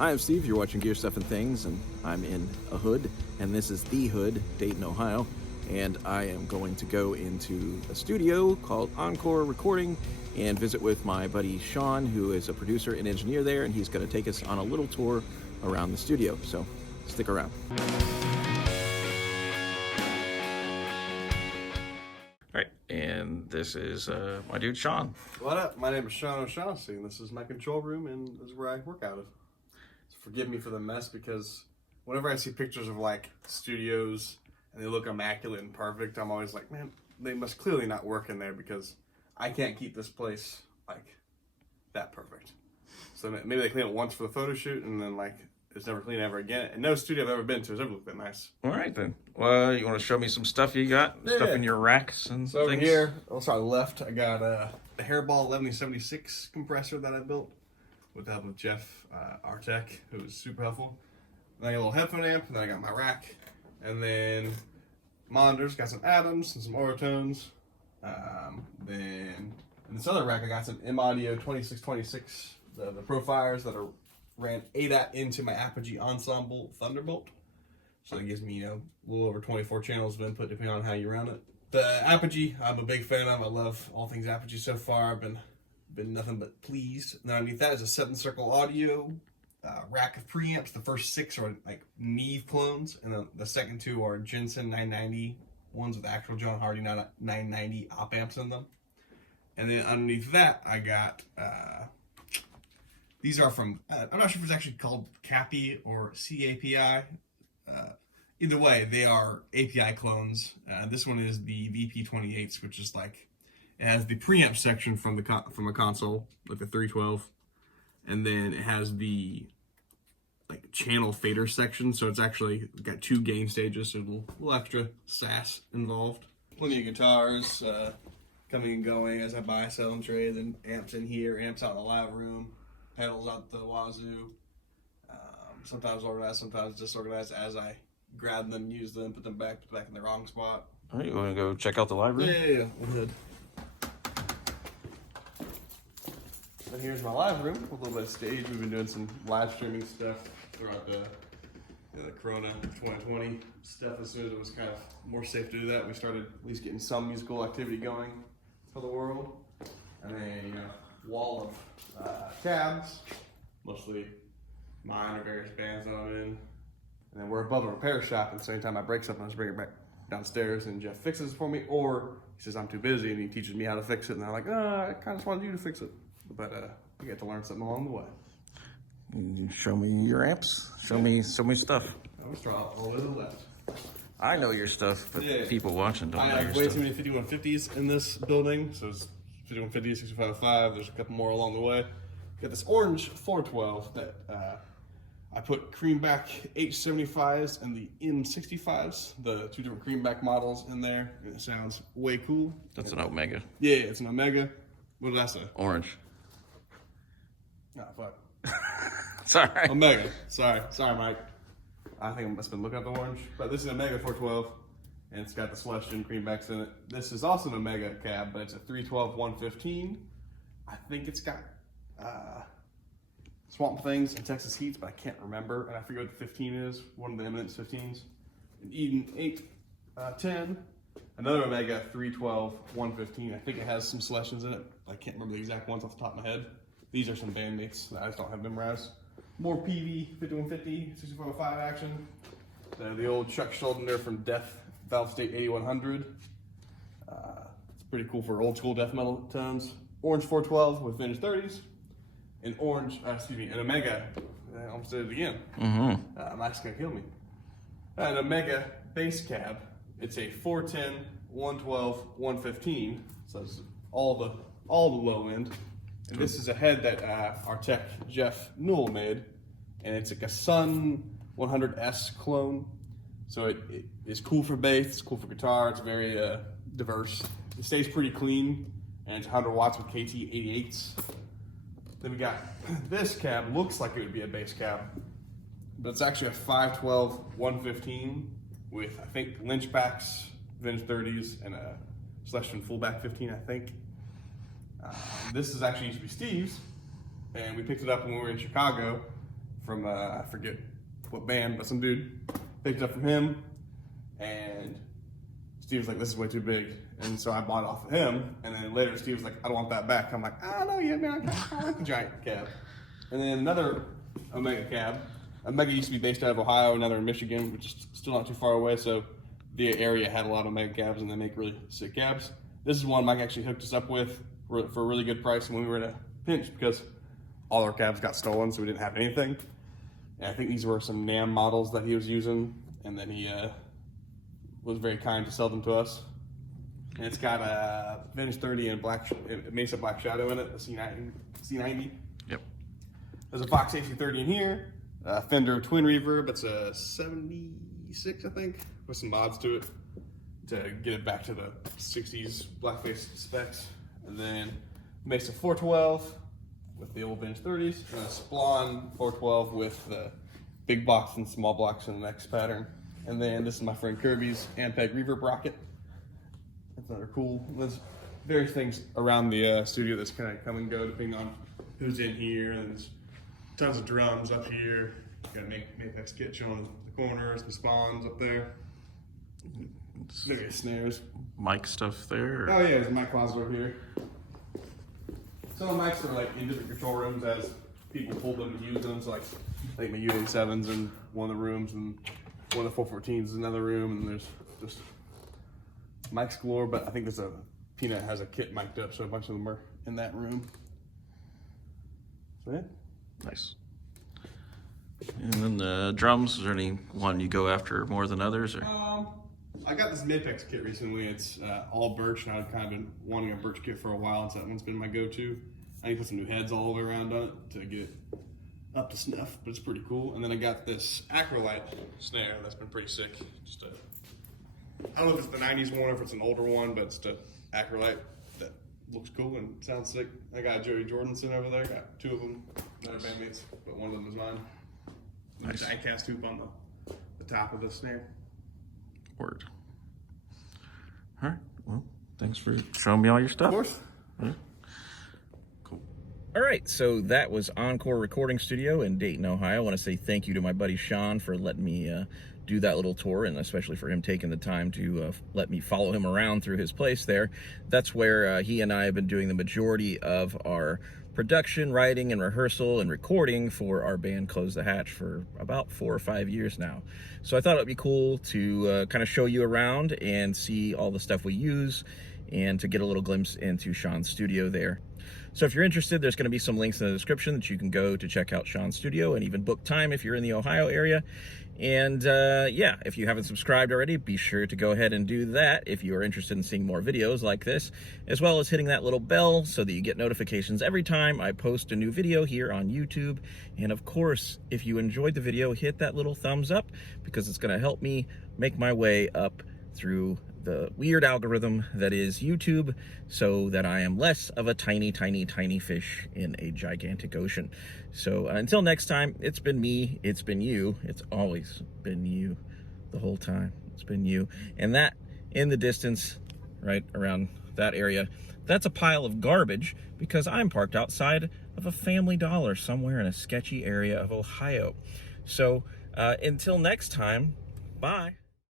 Hi, I'm Steve. You're watching Gear Stuff and Things, and I'm in a hood, and this is the hood, Dayton, Ohio. And I am going to go into a studio called Encore Recording and visit with my buddy Shaun, who is a producer and engineer there, and he's going to take us on a little tour around the studio. So stick around. All right, and this is my dude Shaun. What up? My name is Shaun O'Shaughnessy, and this is my control room, and this is where I work out of. So forgive me for the mess, because whenever I see pictures of like studios and they look immaculate and perfect, I'm always like, man, they must clearly not work in there, because I can't keep this place like that perfect. So maybe they clean it once for the photo shoot, and then like it's never cleaned ever again. And no studio I've ever been to has ever looked that nice. All right then. Well, you want to show me some stuff you got? Yeah. Stuff in your racks and So things? over here, also on the left, I got the Hairball 1176 compressor that I built with the help of Jeff, our tech, who was super helpful. Then I got a little headphone amp, and then I got my rack, and then monitors, got some Adams and some Oratones. Then in this other rack, I got some M-Audio 2626, the Profires that ran ADAT into my Apogee Ensemble Thunderbolt. So that gives me, a little over 24 channels of input depending on how you run it. The Apogee, I'm a big fan of. I love all things Apogee so far. I've been nothing but pleased. And then underneath that is a 7-circle audio rack of preamps. The first 6 are like Neve clones, and then the second 2 are Jensen 990 ones with actual John Hardy 990 op amps in them. And then underneath that, I got these are from I'm not sure if it's actually called CAPI or CAPI. Either way, they are API clones. This one is the VP28s, which is like, it has the preamp section from a console, like the 312, and then it has the like channel fader section. So it's actually got 2 gain stages, so a little extra sass involved. Plenty of guitars coming and going as I buy, sell, and trade. Then amps in here, amps out in the live room, pedals out the wazoo. Sometimes organized, sometimes disorganized as I grab them, use them, put them back in the wrong spot. All right, you want to go check out the library? Yeah, we're good. So here's my live room, a little bit of stage. We've been doing some live streaming stuff throughout the Corona 2020 stuff. As soon as it was kind of more safe to do that, we started at least getting some musical activity going for the world. And then, wall of cabs, mostly mine or various bands that I'm in. And then we're above a repair shop, and so anytime I break something, I just bring it back downstairs, and Jeff fixes it for me, or he says I'm too busy, and he teaches me how to fix it, and I'm like, I kind of just wanted you to fix it. But you get to learn something along the way. You show me your amps. Show me stuff. I'm just all the way to the left. I know your stuff, but people watching don't know your I stuff. have way too many 5150s in this building, so it's 5150, 6505. There's a couple more along the way. Got this orange 412 that I put Creamback H75s and the M65s, the 2 different Creamback models in there, and it sounds way cool. That's an Omega. Yeah, it's an Omega. What did I say? Orange. Oh, fuck. Sorry. Omega. Sorry, Mike. I think I must have been looking at the orange. But this is an Omega 412, and it's got the Celestian Creambacks in it. This is also an Omega cab, but it's a 312 115. I think it's got Swamp Things and Texas Heats, but I can't remember, and I forget what the 15 is. One of the Eminence 15s. An Eden 810. Another Omega 312 115. I think it has some Celestians in it. I can't remember the exact ones off the top of my head. These are some bandmates that I just don't have memorized. More PV 5150, 6505 action. The old Chuck Schuldiner from Death Valve State 8100. It's pretty cool for old school death metal tones. Orange 412 with vintage 30s. An Omega. I almost did it again. Mike's gonna kill me. An Omega bass cab. It's a 410, 112, 115. So it's all the low end. And this is a head that our tech Jeff Newell made, and it's like a Sun 100S clone. So it is cool for bass, it's cool for guitar. It's very diverse. It stays pretty clean, and it's 100 watts with KT 88s. Then we got this cab. Looks like it would be a bass cab, but it's actually a 512 115 with, I think, Lynch backs, vintage 30s, and a Celestian fullback 15, I think. This is actually used to be Steve's, and we picked it up when we were in Chicago, from I forget what band, but some dude picked it up from him, and Steve was like, "This is way too big," and so I bought it off of him. And then later, Steve was like, "I don't want that back." I'm like, "I don't know yet, man. I like the giant cab." And then another Omega cab. Omega used to be based out of Ohio, another in Michigan, which is still not too far away. So the area had a lot of Omega cabs, and they make really sick cabs. This is one Mike actually hooked us up with for a really good price when we were in a pinch, because all our cabs got stolen, so we didn't have anything. And I think these were some NAMM models that he was using, and then he was very kind to sell them to us. And it's got a vintage 30 and Mesa Black Shadow in it, a C90. Yep. There's a Fox AC30 in here, a Fender twin reverb. It's a 76, I think, with some mods to it to get it back to the 60s blackface specs. And then Mesa 412 with the old vintage 30s, and a Splon 412 with the big blocks and small blocks in the next pattern. And then this is my friend Kirby's Ampeg reverb rocket. That's another cool. There's various things around the studio that's kind of come and go depending on who's in here. And there's tons of drums up here. Got Mapex kit showing in the corners, the spawns up there. Various snares. Mic stuff there? Or? Oh yeah, there's a mic closet over here. Some of the mics are like in different control rooms as people pull them and use them. So like I think my U87's in one of the rooms, and one of the 414s is another room, and there's just mics galore. But I think there's a Peanut has a kit mic'd up, so a bunch of them are in that room. So yeah. Nice. And then the drums, is there any one you go after more than others? Or? I got this Mapex kit recently. It's all birch, and I've kind of been wanting a birch kit for a while, and so that one's been my go-to. I need to put some new heads all the way around on it to get it up to snuff, but it's pretty cool. And then I got this Acrolite snare that's been pretty sick. Just I don't know if it's the 90s one or if it's an older one, but it's the Acrolite that looks cool and sounds sick. I got Joey Jordanson over there. Got two of them, another bandmates, but one of them is mine. Nice. Die-cast hoop on the top of the snare. Word. All right. Well, thanks for showing me all your stuff. Of course. Yeah. Cool. All right. So that was Encore Recording Studio in Dayton, Ohio. I want to say thank you to my buddy Shaun for letting me do that little tour, and especially for him taking the time to let me follow him around through his place there. That's where he and I have been doing the majority of our production, writing, and rehearsal and recording for our band Close the Hatch for about 4 or 5 years now. So I thought it would be cool to kind of show you around and see all the stuff we use, and to get a little glimpse into Shaun's studio there. So if you're interested, there's going to be some links in the description that you can go to check out Shaun's studio and even book time if you're in the Ohio area. And yeah, if you haven't subscribed already, be sure to go ahead and do that if you are interested in seeing more videos like this, as well as hitting that little bell so that you get notifications every time I post a new video here on YouTube. And of course, if you enjoyed the video, hit that little thumbs up, because it's going to help me make my way up through the weird algorithm that is YouTube, so that I am less of a tiny, tiny, tiny fish in a gigantic ocean. So until next time, it's been me, it's been you, it's always been you the whole time. It's been you. And that in the distance, right around that area, that's a pile of garbage, because I'm parked outside of a Family Dollar somewhere in a sketchy area of Ohio. So until next time, bye.